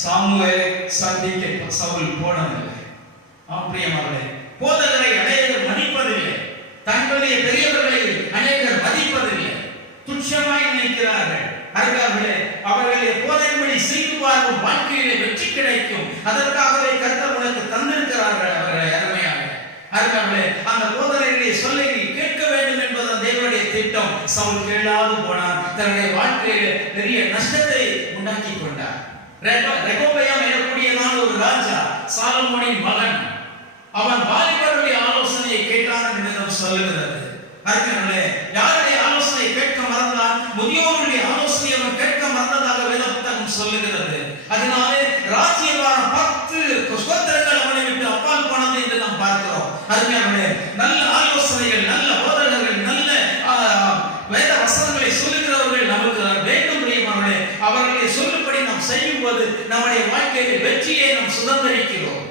சாமுவேலை சந்திக்க சவுல் போனதில்லை. பிரியமானவர்களே, போதகரை அநேகர் மதிப்பதில்லை. தங்களுடைய பெரியவர்களை அநேகர் மதிப்பதில்லை. துச்சமாய் நினைக்கிறார்கள். அருமையானவர்களே, அவர்களை போதனைப்படி செய்து பார்க்கும் வாழ்க்கையிலே வெற்றி கிடைக்கும். அதற்காகவே கர்த்தர் உனக்கு தந்திருக்கிறார்கள் அவர்களை. அருமையானவர்களே, அந்த போதனைகளை சொல்லி கேட்க வேண்டும் என்பது தேவனுடைய திட்டம். சவுல் கேளாது போனார். தன்னுடைய வாழ்க்கையிலே பெரிய நஷ்டத்தை உண்டாக்கி கொண்டார். ரெகோபெயாம் எனக்கூடியதான ஒரு ராஜா, சாலமோனின் மகன், அவன் வாலிபருடைய ஆலோசனையை கேட்டான் என்று வேதம் சொல்லுகிறது. அருமையானவர்களே, யாருடைய ஆலோசனை கேட்க மறந்தான்? முதியோருடைய ஆலோசனை அவன் கேட்க மறந்ததாக வேத புத்தகம் சொல்லுகிறது. அதனாலே ராஜ்யபாரம் 10 ஸ்தோத்திரங்கள் அவனை விட்டு அப்பால் போனது என்று நாம் பார்க்கிறோம். அருமையானவர்களே, நல்ல ஆலோசனைகள், நல்ல போதகர்கள், நல்ல வேத வசனங்களை சொல்லுகிறவர்கள் நமக்கு வேண்டும். பிரியமானவர்களே, அவர்களை சொல்லும்படி நாம் செய்யும் போது நம்முடைய வாழ்க்கையில் வெற்றியை நாம் சுதந்திரிக்கிறோம்.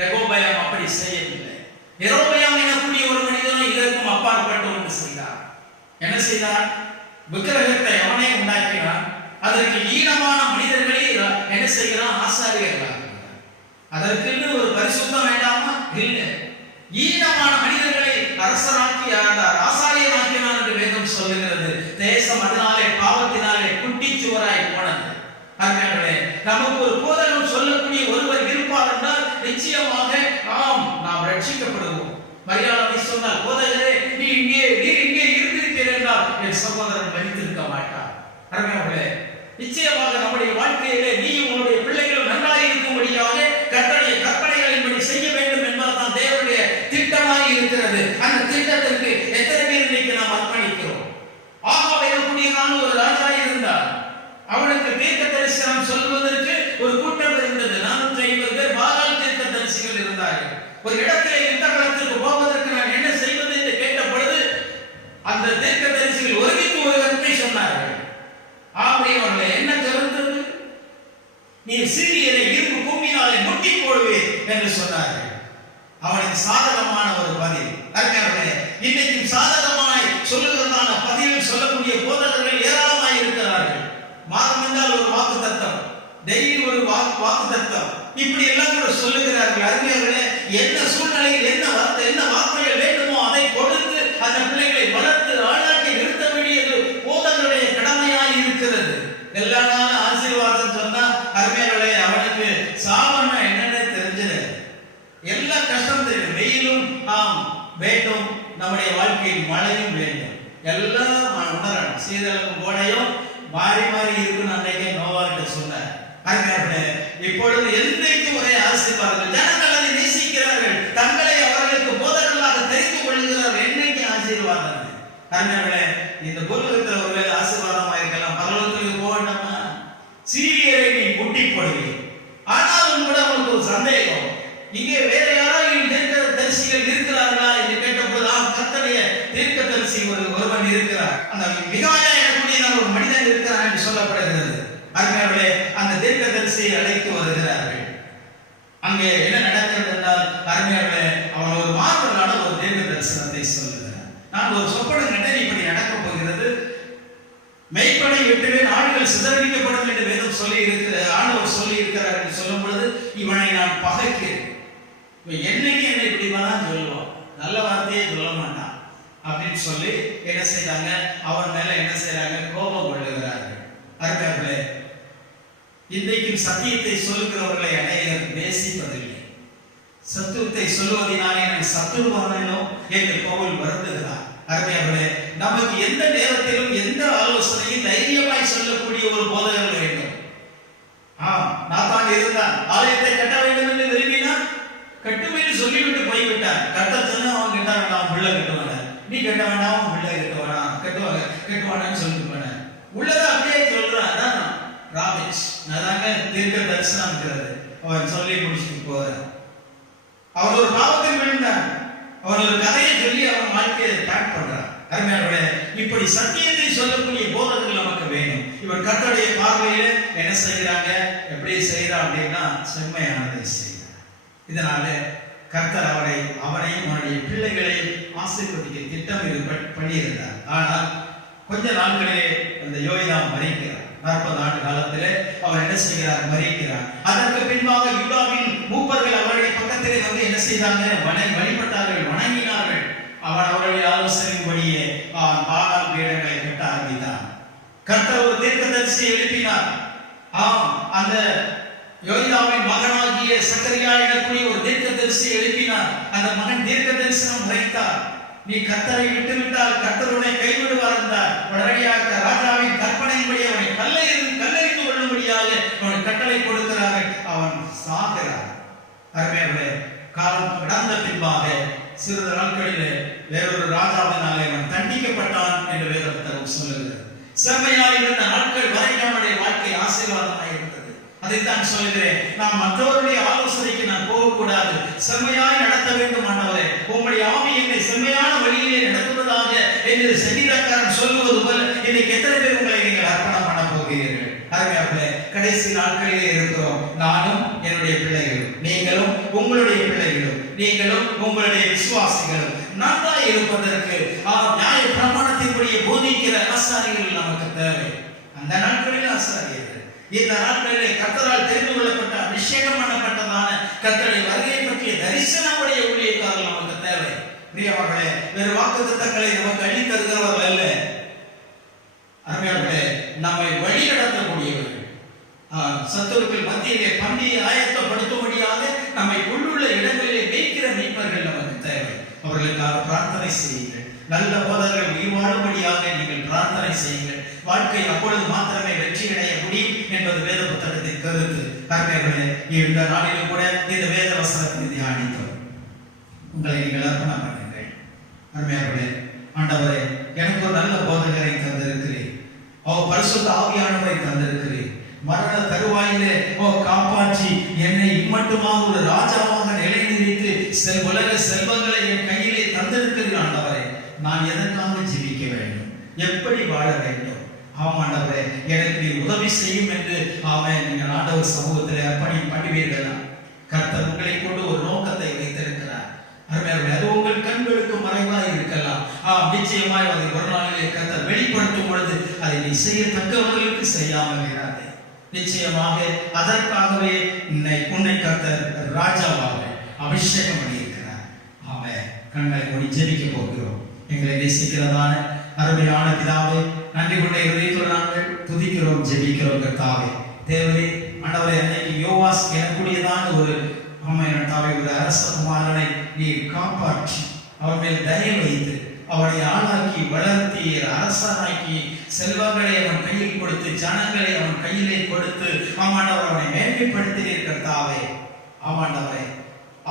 ரெகோபெயாம் அப்படி செய்யவில்லை. யெரொபெயாம் எனக்கூடிய ஒரு மனிதன் இதற்கும் அப்பாற்பட்டு ஒன்று செய்தார். என்ன செய்தார்? விக்கிரகத்தை அவனே உண்டாக்கினான். அதற்கு ஈனமான மனிதர்களை என்ன செய்கிறான்? ஆசாரியர்களாக. அதற்கு ஒரு பரிசுத்தம் வேண்டாமா? இல்லை. ஈனமான மனிதர்களை அரசராக்கி ஆசாரியராக்கினான் என்று வேதம் சொல்லுகிறது. தேசம் அதனாலே பாவத்தினாலே குட்டிச்சுவராய் போனது. அருமையானவர்களே, நமக்கு ஒரு போதகம் சொல்லக்கூடிய ஒருவர் இருப்பார் என்றால் நிச்சயமாக நாம் ரட்சிக்கப்படுவோம். மரியாதை சொன்னால், போதகரே நீர் இங்கே இருந்திருக்கிறீர்கள் என்றால் என் சகோதரன் மரித்திருக்க மாட்டார். அருமையானவர்களே, நிச்சயமாக நம்முடைய வாழ்க்கையிலே நீயும் உன்னுடைய பிள்ளைகளும் நன்றாக இருக்கும்படியாக கர்த்தருடைய கற்பனைகளின்படி செய்ய வேண்டும் என்பதுதான் தேவனுடைய திட்டமாக இருக்கிறது. அந்த திட்டத்திற்கு எத்தனை அந்த தீர்க்கதரிசிகள் ஒருமித்து ஒரு கருத்தை சொன்னார்கள். ஆமையவர்களே, என்ன கருத்து? நீ சீரியரை இரும்பு பூமியினாலே முட்டி போடுவேன் என்று சொன்னார்கள். அவனுக்கு சாதகமான ஒரு பதில். அருமையானவர்களே, இன்னைக்கு சாதகமாய் சொல்லுகிறதான பதிவில் சொல்லக்கூடிய போதகர்கள் ஏராளமாய் இருக்கிறார்கள். மாதம் என்றால் ஒரு வாக்கு தத்தம், டெய்லி ஒரு வாக்கு தத்தம், இப்படி எல்லாம் கூட சொல்லுகிறார்கள். அருமையானவர்களே, என்ன சூழ்நிலையில் என்ன வார்த்தைகள் வேண்டுமோ அதை கொடுத்து அந்த பிள்ளைகளை வளர்த்து ஆளாக்கி நிறுத்த வேண்டியது போதகருடைய கடமையாய் இருக்கிறது. எல்லா நாளும் ஆசீர்வாதம் சொன்னா அருமையானவர்களே, அவனுக்கு சாபம் என்னன்னு தெரிஞ்சது. எல்லா கஷ்டம் தெரியும். வெயிலும் வேண்டும், நம்முடைய வாழ்க்கையில் மழையும் வேண்டும். எல்லாம் உணரணும். சீதளவும் கோடையும் மாறி மாறி இருக்குன்னு அன்றைக்கே நோவாகிட்ட சொன்னார். இப்பொழுது என்றைக்கு ஒரே ஆசீர்வாதங்கள். ஜனங்கள் அதை நேசிக்கிறார்கள், தங்களை அவர்களுக்கு போதகர்களாக தெரிந்து கொள்கிறார்கள். என்னைக்கு ஆசீர்வாதம்? அருமையானவர்களே, இந்த பூலோகத்தில் ஒருவேளை ஆசீர்வாதமா இருக்கலாம், பரலோகத்துக்கு போகணுமா? சீரியரை நீ முட்டி போடுவீங்க. ஆனாலும் கூட அவனுக்கு ஒரு சந்தேகம், இங்கே வேற யாராவது தீர்க்கதரிசிகள் இருக்கிறார்களா என்று கேட்டபோது கர்த்தருடைய தீர்க்கதரிசி ஒருவன் இருக்கிறார், அந்த மிகாயா எனக்கூடிய ஒரு மனிதன் இருக்கிறார் என்று சொல்லப்படுகிறது. அருமையானவர்களே, அந்த தீர்க்கதரிசியை அழைத்து வருகிறார்கள். அங்கே என்ன நடக்கிறது என்றால், அருமையானவர்களே, அவன் ஒரு மாறுதலான ஒரு தீர்க்க தரிசனத்தை சொல்லுகிறார். நான் ஒரு சொப்பனம் கண்டேன், இப்படி நடக்கப் போகிறது, மெய்ப்பனை விட்டுவேன், ஆடுகள் சிதறடிக்கப்படும் என்று வேதம் சொல்லி ஆண்டவர் சொல்லி இருக்கிறார் என்று சொல்லும் பொழுது இவனை நான் பகைக்கிறேன். என்னைக்கு என்னை இப்படிதான் சொல்லுவான், நல்ல வார்த்தையே சொல்ல மாட்டான் அப்படின்னு சொல்லி என்ன செய்றாங்க, அவன் மேல என்ன செய்றாங்க, கோபம் கொள்ளுகிறார்கள். அருமையானவர்களே, இன்றைக்கும் சத்தியத்தை சொல்லுகிறவர்களை அநேகர் நேசிப்பதில்லை. சத்துவத்தை சொல்லுவதனாலே நான் சத்துருவானோ என்று பவுல் வருந்துகிறார். அருமையானவர்களே, நமக்கு எந்த நேரத்திலும் எந்த ஆலோசனையும் தைரியமாய் சொல்லக்கூடிய ஒரு போதகர் வேண்டும். நாத்தான் இருந்தான், ஆலயத்தை கட்ட வேண்டும் என்று விரும்பினான், கட்டுமையை சொல்லிவிட்டு போய்விட்டான். கட்ட சொன்னா அவன் கட்ட வேண்டாம், பிள்ளை கட்டுவான, நீ கட்ட வேண்டாம், பிள்ளை கட்டுவானான்னு சொல்லிட்டு போன உள்ளதை அப்படியே சொல்றான். அதான் ராமேஷ், அதாங்க தீர்க்க தரிசனம். அவன் சொல்லி முடிச்சுட்டு போறான். அவன் ஒரு பாவத்தில் விழுந்தான், அவன் ஒரு கதையை சொல்லி அவன் வாழ்க்கையை பேக் பண்றான். அருமையானவர்களே, இப்படி சத்தியத்தை சொல்லக்கூடிய போதகர்கள் நமக்கு வேணும். இவன் கர்த்தருடைய பார்வையில என்ன செய்கிறாங்க, எப்படி செய்யறான் அப்படின்னா செம்மையானதை செய்கிறார். இதனால கர்த்தர் அவனையும் அவனுடைய பிள்ளைகளையும் ஆசீர்வதிக்க திட்டம் பண்ணியிருந்தார். ஆனால் கொஞ்ச நாட்களிலே அந்த யோய்தாம் மரிக்கிறார். 40 ஆண்டு காலத்திலே அவர் என்ன செய்கிறார், மரிக்கிறார். அதற்கு பின்பாக யூதாவின் மூப்பர்கள் அவருடைய பக்கத்திலே வந்து என்ன செய்தாங்க, வழிபட்டார்கள், வணங்கினார்கள். அவன் அவருடைய ஆலோசனையின்படியே பாகால் பீடங்களை கட்ட ஆரம்பித்தான். கர்த்தர் ஒரு தீர்க்கதரிசியை எழுப்பினார். அந்த யோய்தாவின் மகனாகிய சக்கரியா எனக்கூடிய ஒரு தீர்க்கதரிசியை எழுப்பினார். அந்த மகன் தீர்க்க தரிசனம் உரைத்தார். நீ கர்த்தரை விட்டுவிட்டால் கர்த்தர் உன்னை கைவிடுவார் என்றார். உடனடியாக ராஜாவின் கற்பனையின்படி அவனை கல்லெறிந்து கொள்ளும்படியாக அவன் கட்டளை கொடுக்கிறார்கள். அவன் சாகிறார். அருமையானவர்களே, காலம் கடந்த பின்பாக சிறிது நாட்களிலே வேறொரு ராஜாவினாலே அவன் தண்டிக்கப்பட்டான் என்று வேத புத்தகம் சொல்லுகிறது. செம்மையாய் இருந்த நாட்கள் வரைக்கும் அவனுடைய வாழ்க்கை ஆசீர்வாதமாய் இருந்தது. அதைத்தான் சொல்கிறேன், நாம் மற்றவருடைய ஆலோசனைக்கு நான் போகக்கூடாது, செம்மையாய் நடத்த வேண்டும். ஆண்டவரே, உங்களுடைய ஆவி என்னை செம்மையான வழியிலே நடத்துவதாக என்று சங்கீதக்காரன் சொல்லுவது போல இன்னைக்கு எத்தனை பேர் உங்களை நீங்கள் அர்ப்பணம் பண்ண போகிறீர்கள்? அருமையானவர்களே, கடைசி நாட்களிலே இருக்கிறோம். நானும் என்னுடைய பிள்ளைகளும், நீங்களும் உங்களுடைய பிள்ளைகளும், நீங்களும் உங்களுடைய விசுவாசிகளும் நன்றாய் இருப்பதற்கு நியாய பிரமாணத்தின்படியே போதிக்கிற ஆசாரியர்கள் நமக்கு தேவை. அந்த நாட்களில் ஆசாரியர்கள், இந்த நாட்களிலே கர்த்தரால் தெரிந்து கொள்ளப்பட்ட அபிஷேகம் பண்ணப்பட்டதான கர்த்தருடைய வருகை பற்றிய தரிசனமுடைய ஊழியக்காரர்கள் நமக்கு தேவை. பிரியமானவர்களே, வேறு வாக்குத்தத்தங்களை நமக்கு அள்ளி தருகிறவர்கள் அல்ல. அருமையானவர்களே, நம்மை வழி நடத்தக்கூடியவர்கள், சத்துருக்கள் மத்தியிலே பந்தியை ஆயத்தப்படுத்தும்படியாக நம்மை உள்ளுள்ள இடங்களிலே மேய்க்கிற மீட்பர்கள் நமக்கு தேவை. அவர்களுக்காக பிரார்த்தனை செய்யுங்கள். நல்ல போதகர்கள் உயிர் வாழும்படியாக நீங்கள் பிரார்த்தனை செய்யுங்கள். வாழ்க்கை அப்பொழுது மாத்திரமே வெற்றி அடைய முடியும் என்பது வேத புத்தகத்தின் கருத்து. அருமையானவர்களே, இந்த நாளிலும் கூட இந்த வேத வசனத்தை தியானித்தோம். உங்களை நீங்கள் அர்ப்பணம் பண்ணுங்கள். அருமையானவர்களே, ஆண்டவரே, எனக்கு ஒரு நல்ல போதகரை தந்திருக்கிறேன், பரிசுத்த ஆவியானவரை தந்திருக்கிறேன். மரண தருவாயிலே காப்பாற்றி என்னை இம்மட்டுமாக ஒரு ராஜாவாக நிலைநிறுத்தி உலக செல்வங்களை என் கையிலே தந்திருக்கிறேன். ஆண்டவரே, நான் எதற்காக ஜீவிக்க வேண்டும், எப்படி வாழ வேண்டும், ஆமாண்டவரே எனக்கு நீ உதவி செய்யும் என்று நீங்கள் ஆண்டவர் சமூகத்தில் அர்ப்பணி பண்ணுவீர்களா? கர்த்தர் உங்களை கொண்டு ஒரு நோக்கத்தை வைத்திருக்கிறார். அது உங்கள் கண்களுக்கு மறைவாய் இருக்கலாம். நிச்சயமாய் அதை ஒரு நாளிலே கர்த்தர் வெளிப்படுத்தும் பொழுது அதை நீ செய்யத்தக்கவர்களுக்கு செய்யாமல் இராதே. நிச்சயமாக அதற்காகவே உன்னை கர்த்தர் ராஜாவாக அபிஷேகம் பண்ணியிருக்கிறார். கண்களை மூடி ஜெபிக்க போகிறோம். எங்களை நேசிக்கிறதான அருமையான பிதாவே, நன்றி கொண்ட இதயத்தோடு நாங்கள் துதிக்கிறோம், ஜெபிக்கிறோம். கர்த்தாவே தேவரே, ஆண்டவரே, அன்னைக்கு யோவாஸ் எனக்கூடியதான ஒரு தாவே ஒரு அரச குமாரனை நீர் காப்பாற்றி அவன் மேல் தயை வைத்து அவனை ஆளாக்கி வளர்த்தி அரசனாக்கி செல்வங்களை அவன் கையில் கொடுத்து ஜனங்களை அவன் கையிலே கொடுத்து ஆமாண்டவர் அவனை மேன்மைப்படுத்தினீர் கர்த்தாவே. ஆமாண்டவரே,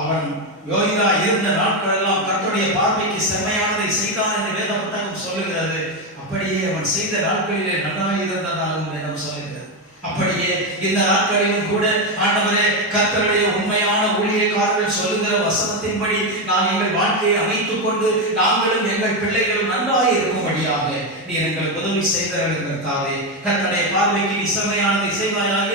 அவன் யோகிதா இருந்த நாட்கள் எல்லாம் கர்த்தருடைய பார்வைக்கு செம்மையானதை செய்தான் என்று வேத புத்தகம் சொல்லுகிறது. அப்படியே அவன் செய்த நாட்களிலே நன்றாக இருந்ததாகவும் வேதம் சொல்லுகிறது. அப்படியே இந்த நாட்களிலும் கூட ஆண்டவரே, கர்த்தருடைய உண்மையான ஊழியக்காரர்கள் சொல்லுகிற வசனத்தின்படி நான் எங்கள் வாழ்க்கையை அமைத்துக் கொண்டு நாங்களும் எங்கள் பிள்ளைகளும் நன்றாக இருக்கும்படியாக நீர் எங்களுக்கு உதவி செய்தாவே. கர்த்தருடைய பார்வைக்கு நீ செம்மையானதை செய்வாயாக.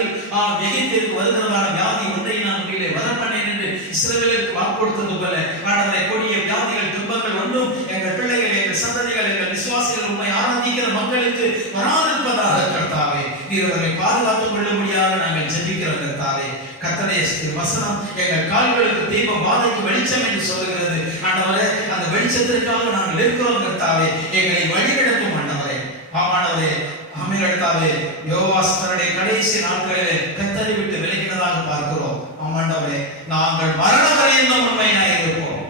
எகிப்திற்கு வருகிறதான வியாதி ஒன்றை நான் உங்களிலே வரப்பண்ணேன் என்று இஸ்ரவேலுக்கு வாக்கு கொடுத்தது போல ஆண்டவரே, கொடிய வியாதிகள் துன்பங்கள் ஒன்றும் எங்கள் பிள்ளைகள், எங்கள் சந்ததிகள், எங்கள் விசுவாசிகள் உண்மை ஆராதிக்கிற மக்களுக்கு வராதிருப்பதாக கர்த்தாவே நீர் அவர்களை பாதுகாத்துக் கொள்ளும்படியாக நாங்கள் ஜெபிக்கிறோம். கர்த்தாவே, கர்த்தருடைய வசனம் எங்கள் கால்களுக்கு தீப பாதைக்கு வெளிச்சம் என்று சொல்லுகிறது. ஆண்டவரே, அந்த வெளிச்சத்திற்காக நாங்கள் இருக்கிறோம். கர்த்தாவே, எங்களை வழிநடத்தும் ஆண்டவரே. ஆமாண்டவரே, கர்த்தாவே, யோவாஸ் தன்னுடைய கடைசி நாட்களிலே கர்த்தரை விட்டு விலகினதாக பார்க்கிறோம். ஆமாண்டவரே, நாங்கள் மரண வரையும் உண்மையாக இருப்போம்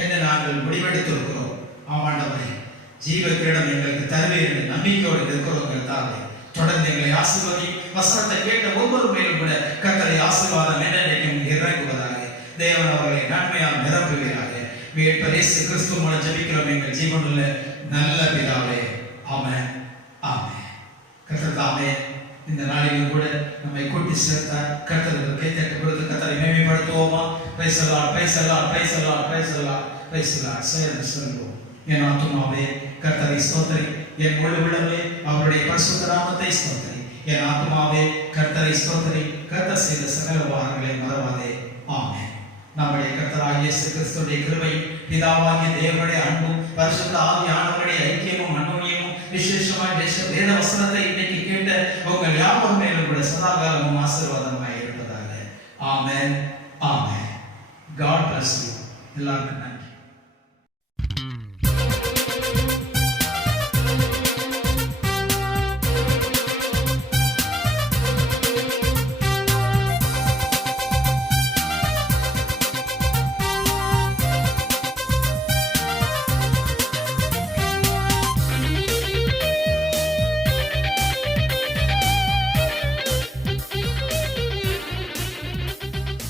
என்று நாங்கள் முடிவெடுத்திருக்கிறோம். ஆமாண்டவரே, ஜீவ கிரீடம் எங்களுக்கு தருவீர் என்ற நம்பிக்கையோடு இருக்கிறோம். கர்த்தாவே, தொடர்ந்து எங்களை ஆசீர்வதி. வசனத்தை கேட்ட ஒவ்வொரு மேலும் கூட கர்த்தரை ஆசீர்வாதம் என்னென்னைக்கும் இறங்குவதாக. தேவன் அவர்களை நன்மையால் நிரப்புவீராக. மீட்பர் இயேசு கிறிஸ்து மூலம் ஜெபிக்கிறோம் எங்கள் ஜீவனுள்ள நல்ல பிதாவே. ஆமென், ஆமென். கர்த்தர் தாமே இந்த நாளிலும் கூட நம்மை கூட்டி சேர்த்தார். கர்த்தருக்கு கைத்தட்டு கொடுத்து கர்த்தரை மேன்மைப்படுத்துவோமா? Praise the lord, praise the lord, praise the lord, praise the lord, praise the lord. சேர்ந்து சொல்லுவோம். என் ஆத்துமாவே கர்த்தரை ஸ்தோத்திரி, என் முழு உள்ளமே அவருடைய பரிசுத்த நாமத்தை ஸ்தோத்திரி. என் ஆத்துமாவே கர்த்தரை ஸ்தோத்திரி, கர்த்தர் செய்த சகல உபகாரங்களை மறவாதே. ஆமென். நம்முடைய கர்த்தராகிய இயேசு கிறிஸ்துவின் கிருபையும் பிதாவாகிய தேவனுடைய அன்பும் பரிசுத்த ஆவியானவருடைய ஐக்கியமும் அன்யோன்யமும் விசேஷமாய் வேத வசனத்தை இன்னைக்கு கேட்ட உங்கள் யாவர் மேலும் கூட சதாகாலமும் ஆசீர்வாதமாய் இருப்பதாக. ஆமென், ஆமென். God bless you. எல்லாருக்கும் நன்றி.